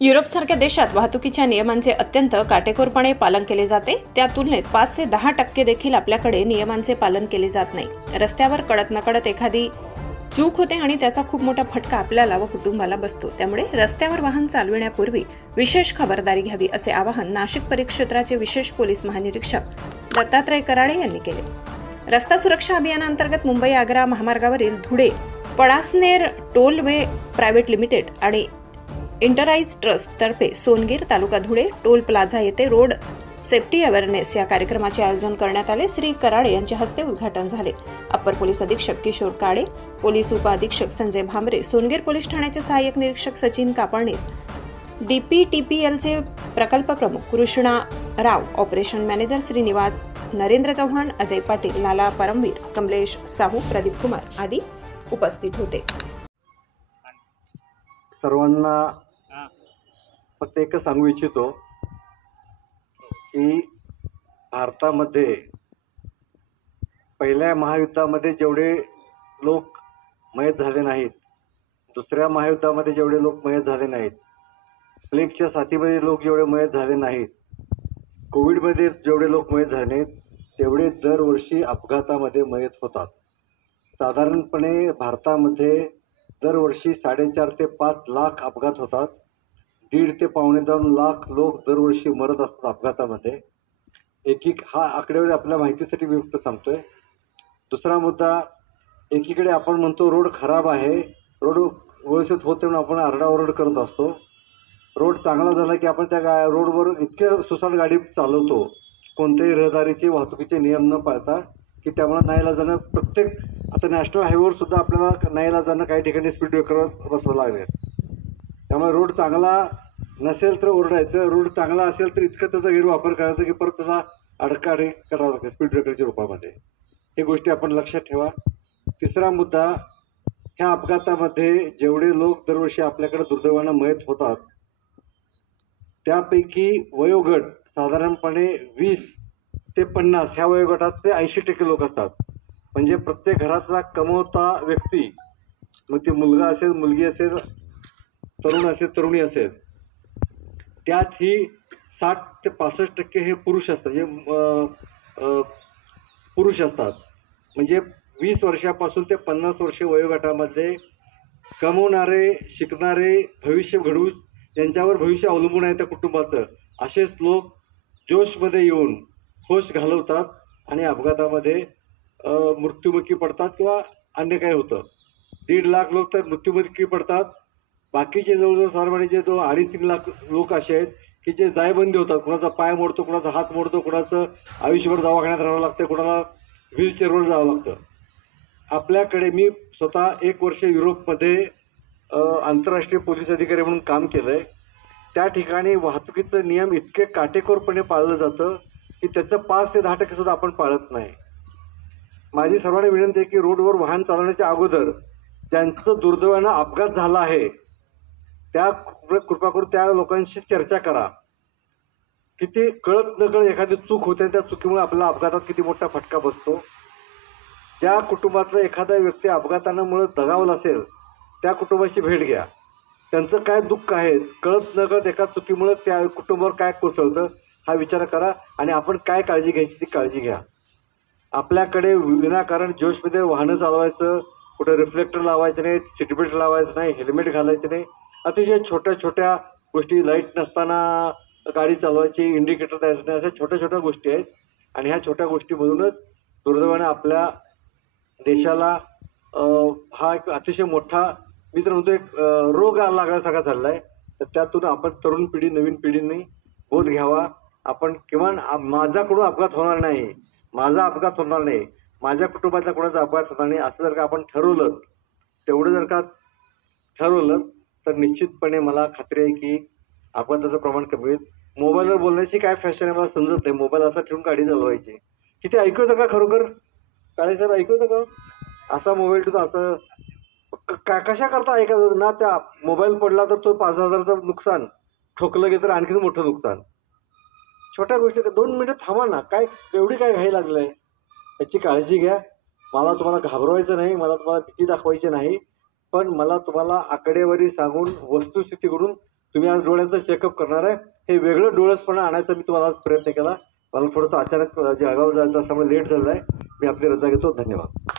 युरोपसारख्या देशात वाहतुकीच्या नियमांचे अत्यंत काटेकोरपणे पालन केले जाते. त्या तुलनेत 5 ते 10% देखील आपल्याकडे नियमांचे पालन केले जात नाही. रस्त्यावर कळत नकळत एखादी चूक होते आणि त्याचा खूप मोठा फटका आपल्याला व कुटुंबाला बसतो. त्यामुळे रस्त्यावर वाहन चालविण्यापूर्वी विशेष खबरदारी घ्यावी असे आवाहन नाशिक परिक्षेत्राचे विशेष पोलीस महानिरीक्षक दत्तात्रय कराडे यांनी केले. रस्ता सुरक्षा अभियानांतर्गत मुंबई आग्रा महामार्गावरील धुळे पळासनेर टोलवे प्रायव्हेट लिमिटेड आणि इंटरराइज ट्रस्ट तर्फे सोनगीर तालुका धुळे टोल प्लाझा येथे रोड सेफ्टी अवेअरनेस या कार्यक्रमाचे आयोजन करण्यात आले. श्री कराडे यांच्या हस्ते उद्घाटन झाले. अप्पर पोलीस अधीक्षक किशोर काळे, पोलीस उपअधीक्षक संजय भामरे, सोनगीर पोलीस ठाण्याचे सहाय्यक निरीक्षक सचिन कापडणीस, डीपीटीपीएलचे प्रकल्प प्रमुख कृष्णा राव, ऑपरेशन मॅनेजर श्रीनिवास नरेंद्र चव्हाण, अजय पाटील, लाला परमवीर, कमलेश साहू, प्रदीप कुमार आदी उपस्थित होते. सर्वांना फक्त एकच सांगू इच्छितो की भारतामध्ये पहिल्या महायुद्धामध्ये जेवढे लोक मयत झाले नाहीत, दुसऱ्या महायुद्धामध्ये जेवढे लोक मयत झाले नाहीत, प्लेगच्या साथीमध्ये लोक जेवढे मयत झाले नाहीत, कोविडमध्ये जेवढे लोक मयत झाले नाहीत, तेवढे दरवर्षी अपघातामध्ये मयत होतात. साधारणपणे भारतामध्ये दरवर्षी 4.5 ते 5 लाख अपघात होतात. 1.5 ते 2.25 लाख लोक दरवर्षी मरत असतात अपघातामध्ये. हा आकडेवारी आपल्या माहितीसाठी मी फक्त सांगतोय. दुसरा मुद्दा, एकीकडे आपण म्हणतो रोड खराब आहे, रोड व्यवस्थित होते म्हणून आपण आरडाओरड करत असतो. रोड चांगला झाला की आपण त्या रोडवर इतके सुसाट गाडी चालवतो, कोणत्याही रहदारीचे वाहतुकीचे नियम न पाळता, की त्यामुळे नाईलाजानं प्रत्येक आता नॅशनल हायवेवर सुद्धा आपल्याला नाईलाजानं काही ठिकाणी स्पीड ब्रेकरवर बसवावं लागले. त्यामुळे रोड चांगला नसेल तर ओरडायचं, रोड चांगला असेल तर इतकं त्याचा गैरवापर करायचा की परत त्याला अडकाढी करावं लागते स्पीड ब्रेकरच्या रूपामध्ये. हे गोष्टी आपण लक्षात ठेवा. तिसरा मुद्दा, ह्या अपघातामध्ये जेवढे लोक दरवर्षी आपल्याकडे दुर्दैवानं मयत होतात, त्यापैकी वयोगट साधारणपणे 20 ते 50 ह्या वयोगटातले 80% लोक असतात. म्हणजे प्रत्येक घरातला कमवता व्यक्ती, मग ते मुलगा असेल, मुलगी असेल, तरुण असेल, तरुणी असेल, त्यात ही 60 ते 65% हे पुरुष असतात, पुरुष असतात. म्हणजे 20 वर्षापासून ते 50 वर्षे वयोगटामध्ये कमवणारे, शिकणारे, भविष्य घडवू ज्यांच्यावर भविष्य अवलंबून आहे त्या कुटुंबाचं, असेच लोक जोशमध्ये येऊन होश घालवतात आणि अपघातामध्ये मृत्युमुखी पडतात किंवा अन्य काही होतं. 1.5 लाख लोक तर मृत्युमुखी पडतात. बाकीचे जवळजवळ साधारण जे 2-3 लाख लोक असे आहेत की जे जायबंदी होतात. कुणाचा पाय मोडतो, कुणाचा हात मोडतो, कुणाचं आयुष्यभर दवाखान्यात राहावं लागतं, कुणाला व्हीलचेअरवर जावं लागतं. आपल्याकडे मी स्वतः 1 वर्ष युरोपमध्ये आंतरराष्ट्रीय पोलीस अधिकारी म्हणून काम केलं आहे. त्या ठिकाणी वाहतुकीचं नियम इतके काटेकोरपणे पाळलं जातं की त्याचं 5 ते 10% सुद्धा आपण पाळत नाही. माझी सर्वांना विनंती आहे की रोडवर वाहन चालवण्याच्या अगोदर ज्यांचं दुर्दैवानं अपघात झाला आहे, त्या कृपा करून त्या लोकांशी चर्चा करा. किती कळत नकळत एखादी चूक होते, त्या चुकीमुळे आपल्याला अपघातात किती मोठा फटका बसतो. ज्या कुटुंबातला एखादा व्यक्ती अपघातामुळे दगावला असेल, त्या कुटुंबाची भेट घ्या. त्यांचं काय दुःख आहे, कळत नकळत एका चुकीमुळे त्या कुटुंबावर काय कोसळतं हा विचार करा आणि आपण काय काळजी घ्यायची ती काळजी घ्या. आपल्याकडे विनाकारण जोशमध्ये वाहनं चालवायचं, कुठे रिफ्लेक्टर लावायचं नाही, सीट बेल्ट लावायचं नाही, हेल्मेट घालायचं नाही, अतिशय छोट्या छोट्या गोष्टी, लाईट नसताना गाडी चालवायची, इंडिकेटर द्यायचं नाही, अशा छोट्या छोट्या गोष्टी आहेत. आणि ह्या छोट्या गोष्टीमधूनच दुर्दैवाने आपल्या देशाला हा एक अतिशय मोठा, मी तर म्हणतो एक रोग लागल्यासारखा चालला आहे. तर त्यातून आपण तरुण पिढी, नवीन पिढींनी बोध घ्यावा. आपण किमान माझ्याकडून अपघात होणार नाही, माझा अपघात होणार नाही, माझ्या कुटुंबातल्या कोणाचा अपघात होणार नाही, असं जर का आपण ठरवलं, तेवढं जर का ठरवलं तर निश्चितपणे मला खात्री आहे की अपघाताचं प्रमाण कमी होईल. मोबाईलवर बोलण्याची काय फॅशन आहे मला समजत नाही. मोबाईल असा ठेवून गाडी चालवायची, किती ऐकू येतं का खरोखर? काळे साहेब ऐकू येतं का? असा मोबाईल ठेवून असं कशा करता ऐकायचं ना? त्या मोबाईल पडला तर तो 5,000चं नुकसान, ठोकलं गेलं तर आणखीन मोठं नुकसान. छोट्या गोष्टी 2 मिनिटं थांबा ना, काय एवढी काय घाई लागलं आहे? याची काळजी घ्या. मला तुम्हाला घाबरवायचं नाही, मला तुम्हाला भीती दाखवायची नाही, पण मला तुम्हाला आकडेवारी सांगून वस्तुस्थिती करून तुम्ही आज डोळ्यांचं चेकअप करणार आहे, हे वेगळं डोळसपणा आणायचा मी तुम्हाला आज प्रयत्न केला. मला थोडंसं अचानक जळगाव जायचं असल्यामुळे लेट झालं आहे. मी आपली रजा घेतो. धन्यवाद.